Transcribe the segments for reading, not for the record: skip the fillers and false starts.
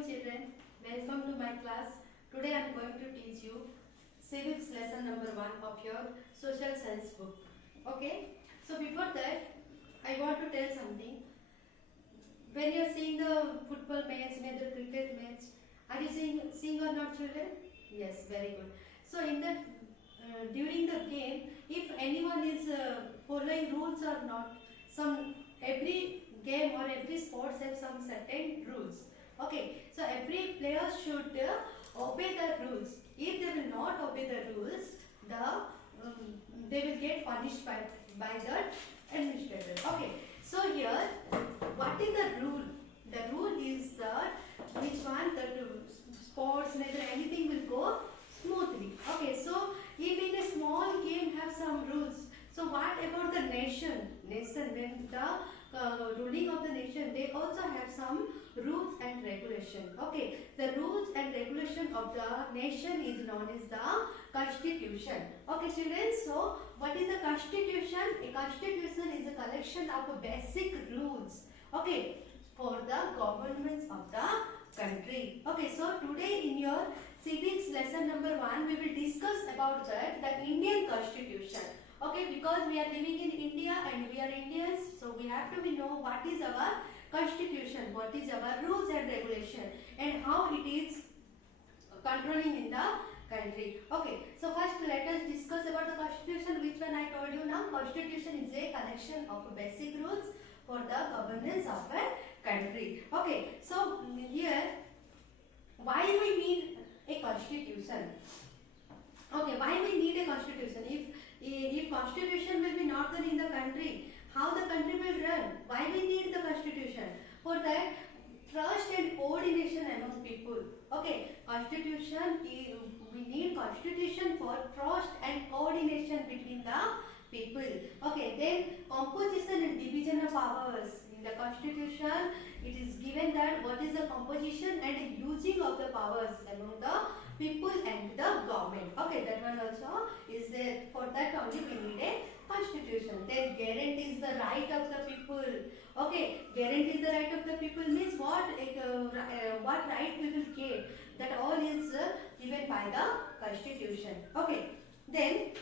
afternoon children, welcome to my class. Today I am going to teach you civics lesson number 1 of your social science book. Okay, so before that I want to tell something. When you are seeing the football match, the cricket match, are you seeing or not children? Yes, very good. So in the during the game, if anyone is following rules or not, every game or every sports have some certain rules. Okay, so every player should obey the rules. If they will not obey the rules, they will get punished by the administrator. Okay, so here what is the rule? The rule is that which one that sports, neither anything will go smoothly. Okay, so if in a small game have some rules, so what about the nation? When the ruling of the nation, they also have some rules and regulation. Okay, the rules and regulation of the nation is known as the constitution. Okay children, so what is the constitution? A constitution is a collection of basic rules, okay, for the governments of the country. Okay, so today in your civics lesson number 1 we will discuss about the Indian constitution. Okay, because we are living in India and we are Indians, so we have to know what is our constitution, what is our rules and regulation, and how it is controlling in the country. Okay, so first let us discuss about the constitution, which one I told you now. Constitution is a collection of basic rules for the governance of a country. Okay, so here why we need a constitution? Okay, why we need a constitution? If constitution will be not there in the country, how the country will run? Why we need the constitution? For that, trust and coordination among people. Okay, constitution, we need constitution for trust and coordination between the people. Okay, then composition and division of powers. In the constitution, it is given that what is the composition and using of the powers among the people and the government. Okay, that one also is there. For that only we need a constitution. Then guarantees the right of the people. Okay, guarantees the right of the people means what right we will get. That all is given by the constitution. Okay, then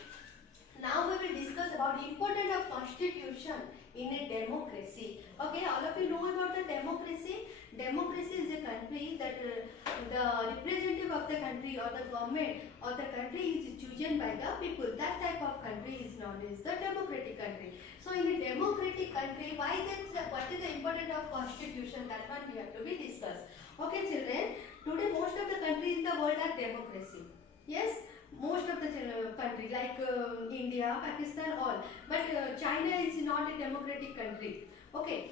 now we will discuss about the importance of constitution in a democracy. Okay, all of you know about the democracy. Democracy is a country that the representative of the country or the government or the country is chosen by the people. That type of country is known as the democratic country. So in a democratic country, what is the importance of constitution? That one we have to be discussed. Okay children, today most of the countries in the world are democracy. Yes, most of the country like India, Pakistan, all. But China is not a democratic country. Okay.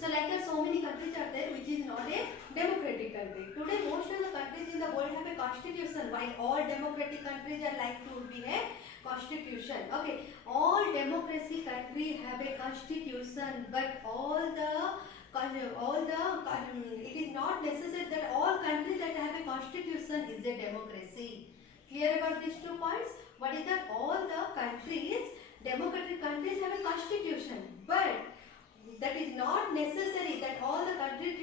So like so many countries are there which is not a democratic country. Today most of the countries in the world have a constitution, while all democratic countries are like to be a constitution. Okay, all democracy countries have a constitution, but it is not necessary that all countries that have a constitution is a democracy. Clear about these 2 points? What is that? All the countries, democratic countries have a constitution, but that is not necessary that all the country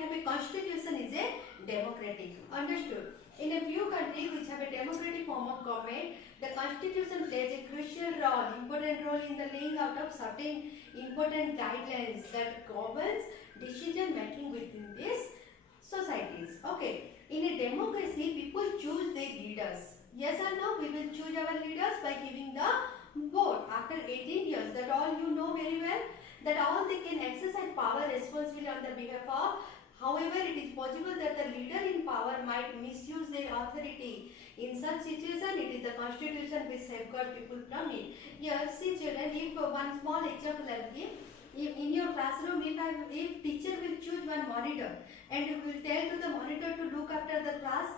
have a constitution is a democratic. Understood? In a few countries which have a democratic form of government, the constitution plays a crucial role, important role in the laying out of certain important guidelines that governs decision making within these societies. Okay. In a democracy, people choose their leaders. Yes or no? We will choose our leaders by giving the vote after 18 years. That all you know very well. That all they can exercise power responsibly on the behalf of. However, it is possible that the leader in power might misuse their authority. In such situation, it is the constitution which safeguards people from it. Here, see children, if one small example I will give. If in your classroom, if teacher will choose one monitor and will tell to the monitor to look after the class,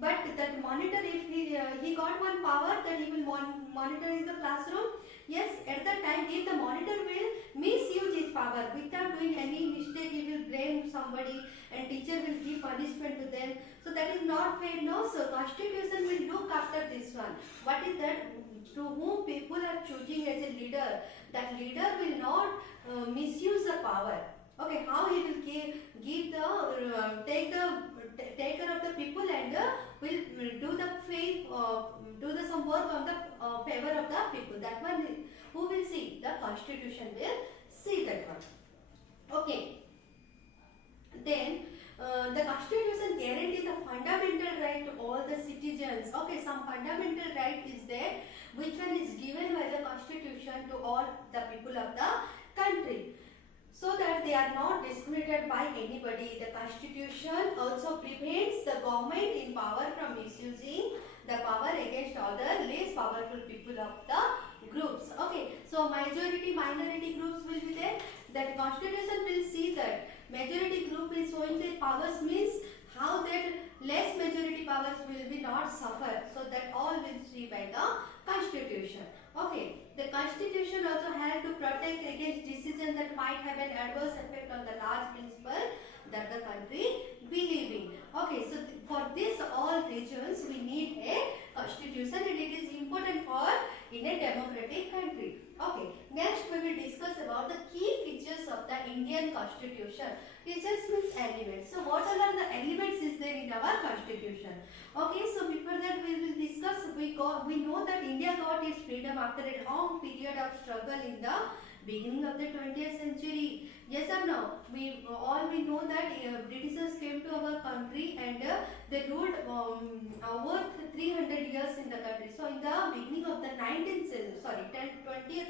but that monitor, if he got one power that he will monitor in the classroom, yes, at that time if the monitor will misuse his power without doing any mistake, he will blame somebody and teacher will give punishment to them. So that is not fair. No, so constitution will look after this one. What is that? To whom people are choosing as a leader, that leader will not misuse the power. Okay, how he will give give the take care of the people and will do the faith do the some work on the favor of the people. That one who will see? The constitution will see that one. Okay. Then the constitution guarantees the fundamental right to all the citizens. Okay, some fundamental right is there, which one is given by the constitution to all the people of the country, so that they are not discriminated by anybody. The constitution also prevents the government in power from misusing the power against other less powerful people of the groups. Okay, so majority minority groups will be there. That constitution will see that majority group is showing their powers, means how that less majority powers will be not suffer. So that all will see by the constitution. Okay, the constitution also has to protect against decisions that might have an adverse effect on the large principle that the country believe in. Okay, so for this all reasons we need a constitution, and it is important for in a democratic country. Okay, next we will discuss about the key features of the Indian constitution. Features means elements. So what all are the elements is there in our constitution? Okay, so before that we will discuss, we know that India got its freedom after a long period of struggle in the beginning of the 20th century. Yes or no? We know that Britishers came to our country and they ruled over 300 years in the country. So in the beginning of the 20th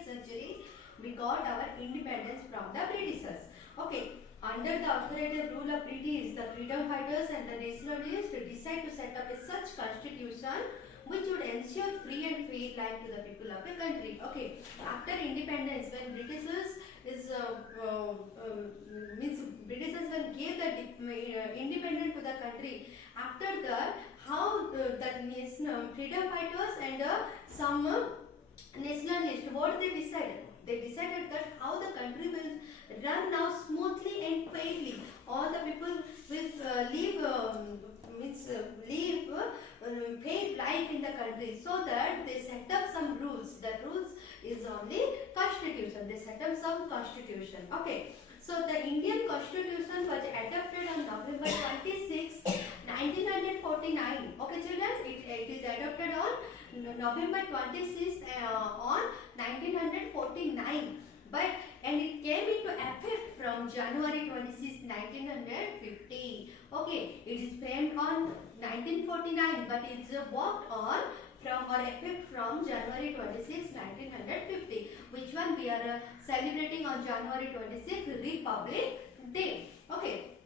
century, we got our independence from the Britishers. Okay, under the authoritative rule of British, the freedom fighters and the nationalists decide to set up a such constitution which would ensure free and fair life to the people of the country. Okay, after independence, when Britishers Britishers when gave the independence to the country, after that, how the freedom fighters and some nationalists, what they decided? They decided that how the country will run now smoothly and fairly. All the people will live fair life in the country. So that they set up some rules. The rules is only constitution. They set up some constitution. Okay. So the Indian constitution was adopted on November 26, 1949. Okay, children, it is adopted on November 26 on 1949. And it came into effect from January 26, 1950. Okay, it is framed on 1949, but it is worked on from or effect from January 26, 1950. Which one we are celebrating on January 26, Republic Day. Okay.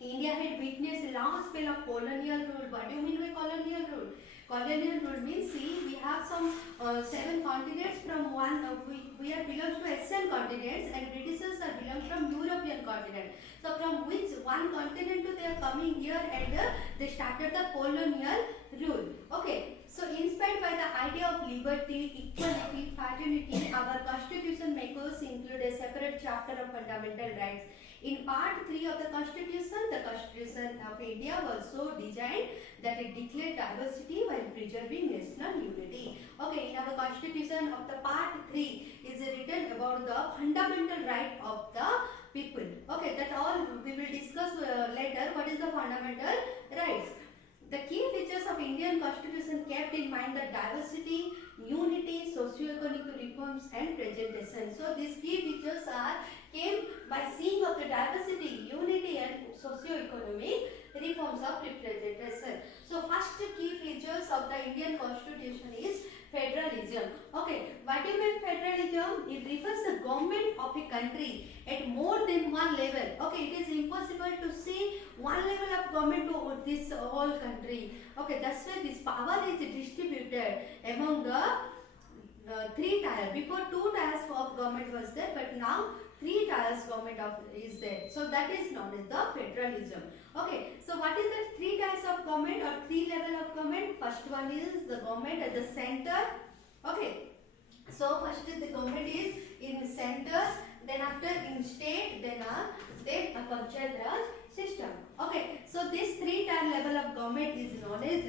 India had witnessed a long spell of colonial rule. What do you mean by colonial rule? Colonial rule means, see, we have some 7 continents from one, we are belongs to Asian continents, and Britishers are belong from European continent. So from which one continent to they are coming here, and they started the colonial rule. Okay, so inspired by the idea of liberty, equality, fraternity, our constitution makers include a separate chapter of fundamental rights. In part 3 of the constitution of India was so designed that it declared diversity while preserving national unity. Okay, in our constitution of the part 3 is written about the fundamental right of the people. Okay, that all we will discuss later. What is the fundamental rights? The key features of Indian constitution kept in mind the diversity, unity, socio-economic reforms and presentation. So these key features came by seeing of the diversity, unity and socio-economic reforms of representation. So first key features of the Indian constitution is federalism. Okay, what do you mean federalism? It refers the government of a country at more than one level. Okay, it is impossible to see one level of government to this whole country. Okay, that's why this power is distributed among the 3 tiers. Before 2 tiers of government was there, but now 3 tiers government is there. So that is known as the federalism. Okay, so what is the 3 tiers of government or 3 level of government? First one is the government at the center. Okay, so first the government is in center, then after in state, then a Panchayat Raj system. Okay, so this 3-tier level of government is known as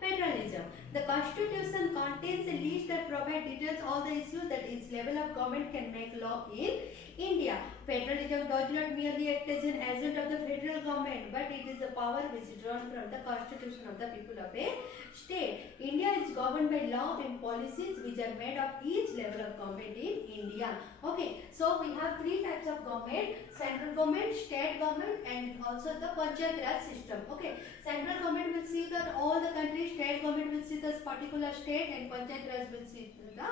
federalism. The constitution contains a list that provides details all the issues that each level of government can make law in India. Federalism does not merely act as an agent of the federal government, but it is a power which is drawn from the constitution of the people of a state. India is governed by law and policies which are made of each level of government in India. Okay, so we have three types of government: central government, state government, and also the Panchayat Raj system. Okay, central government will see that all the country, state government will see this particular state, and Panchayat Raj will see the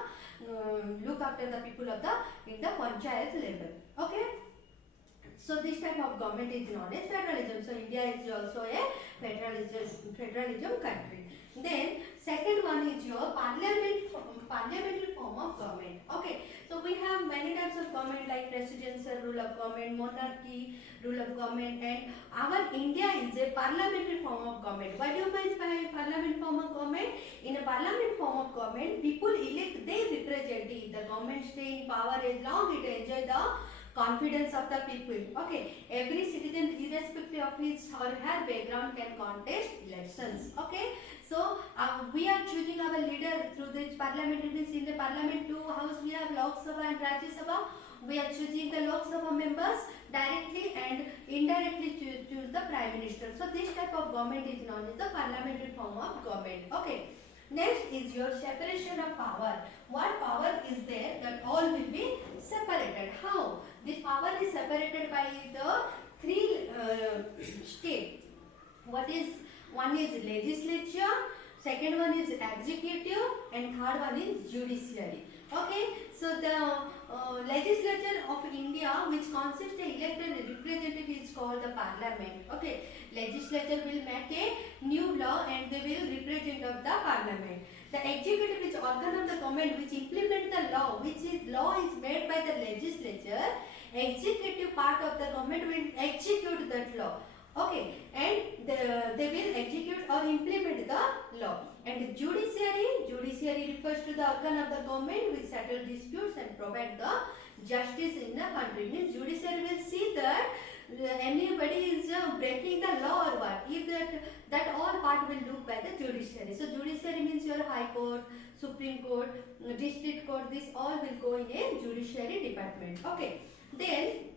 look after the people of the in the Panchayat level. Okay. So this type of government is known as federalism. So India is also a federalism country. Then second one is your parliamentary form of government. Okay. So we have many types of government like presidential rule of government, monarchy rule of government, and our India is a parliamentary form of government. What do you mean by parliament form of government? In a parliament form of government, people elect their representative. The government stay in power as long it enjoy the confidence of the people. Okay, every citizen irrespective of his or her background can contest elections. Okay, so we are choosing our leader through this parliamentary means. In the parliament two house we have Lok Sabha and Rajya Sabha. We are choosing the Lok Sabha members directly and indirectly choose the prime minister. So this type of government is known as the parliamentary form of government. Okay. Next is your separation of power. What power is there that all will be separated? How? This power is separated by the three states. One is legislature, second one is executive, and third one is judiciary. Okay, so the legislature of India, which consists of elected representative, is called the parliament. Okay, legislature will make a new law and they will represent of the parliament. The executive is organ of the government which implement the law, law is made by the legislature. Executive part of the government will execute that law. Okay, and they will execute or implement the law. And judiciary refers to the organ of the government which settle disputes and provide the justice in the country. Means judiciary will see that anybody is breaking the law or what. If that all part will look by the judiciary. So judiciary means your high court, supreme court, district court. This all will go in a judiciary department. Okay. Then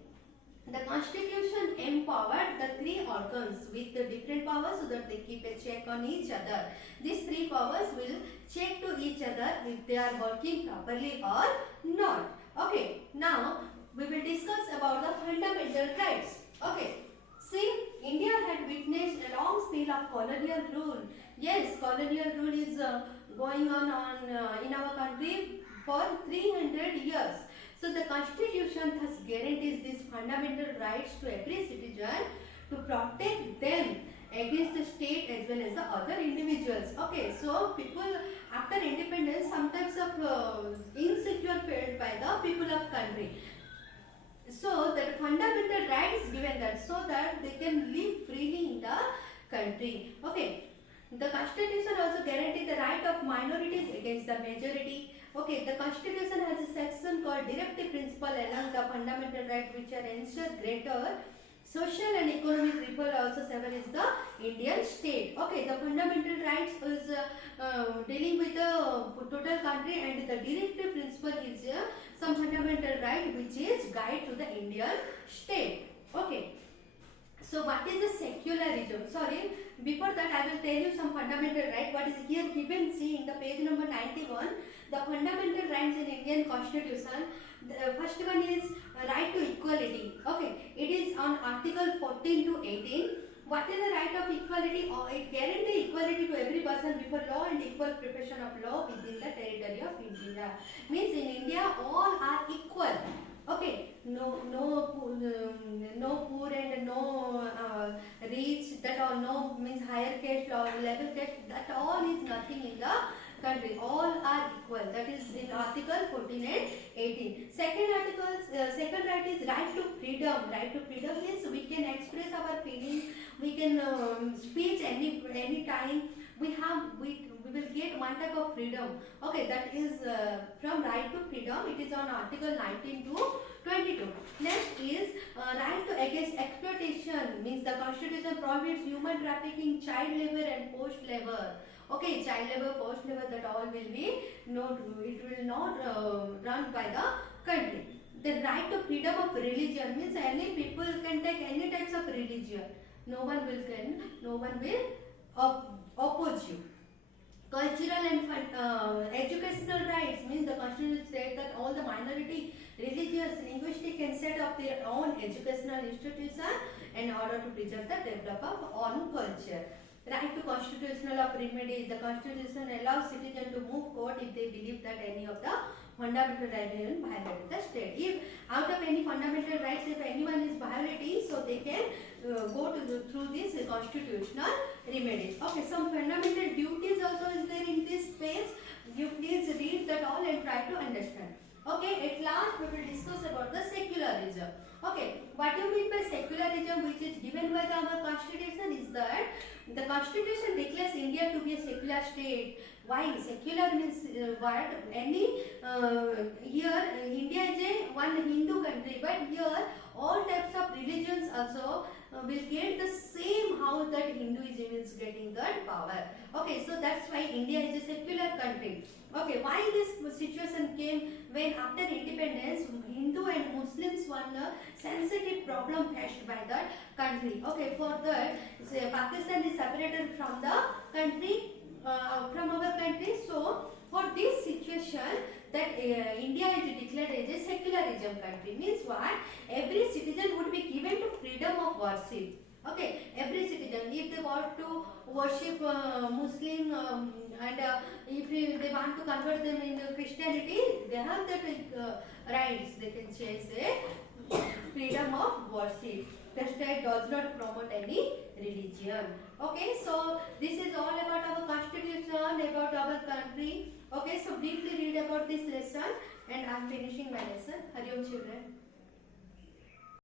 the constitution empowered the three organs with the different powers so that they keep a check on each other. These three powers will check to each other if they are working properly or not. Okay, now we will discuss about the fundamental rights. Okay, see, India had witnessed a long spell of colonial rule. Yes, colonial rule is going on in our country for 300 years. So the constitution thus guarantees these fundamental rights to every citizen to protect them against the state as well as the other individuals. Okay, so people after independence sometimes of insecure felt by the people of country. So the fundamental right is given that so that they can live freely in the country. Okay, the constitution also guarantees the right of minorities against the majority. Okay, the constitution has a section called directive principle along the fundamental rights which are ensure greater social and economic people also seven is the Indian state. Okay, the fundamental rights is dealing with the total country and the directive principle is some fundamental right which is guide to the Indian state. Okay. So what is the secularism? Sorry, before that I will tell you some fundamental right. What is here given, see in the page number 91, the fundamental rights in Indian constitution. The first one is right to equality. Okay, it is on article 14 to 18. What is the right of equality? It guarantees equality to every person before law and equal preparation of law within the territory of India. Means in India all are equal. Okay, no poor and no rich, that all no means higher caste or level caste, that all is nothing in the country. All are equal. That is in article 14 and 18. Second right is right to freedom. Right to freedom means we can express our feelings. We can speech any time. We will get one type of freedom. Okay, that is from right to freedom. It is on article 19 to 22. Next is right to against exploitation. Means the constitution prohibits human trafficking, child labor and forced labor. Okay, child labor, forced labor, that all will be not. It will not run by the country. The right to freedom of religion means any people can take any types of religion. No one will oppose you. Cultural and educational rights means the constitution said that all the minority religious linguistic can set up their own educational institution in order to preserve the development of own culture. Right to constitutional of remedy. The constitution allows citizens to move court if they believe that any of the fundamental rights is violated the state. If out of any fundamental rights, if anyone is violating, so they can go through this constitutional remedies. Okay, some fundamental duties also is there in this page. You please read that all and try to understand. Okay, at last we will discuss about the secularism. Okay, what do you mean by secularism, which is given by our constitution, is that the constitution declares India to be a secular state. Why? Secular means what? Any here India is a one Hindu country, but here all types of religions also will get the same how that Hinduism is getting that power. Okay, so that's why India is a secular country. Okay, why this situation came when after independence Hindu and Muslims one sensitive problem faced by that country. Okay, for that Pakistan is separated from the country from our country. So for this situation that India is declared as a secularism country means what? Every citizen would be given to freedom of worship. Okay, every citizen, if they want to worship Muslim and if they want to convert them in Christianity, they have that rights. They can say freedom of worship. The state does not promote any religion. Okay, so this is all about our constitution, about our country. Okay, so briefly read about this lesson, and I am finishing my lesson. Hari Om children.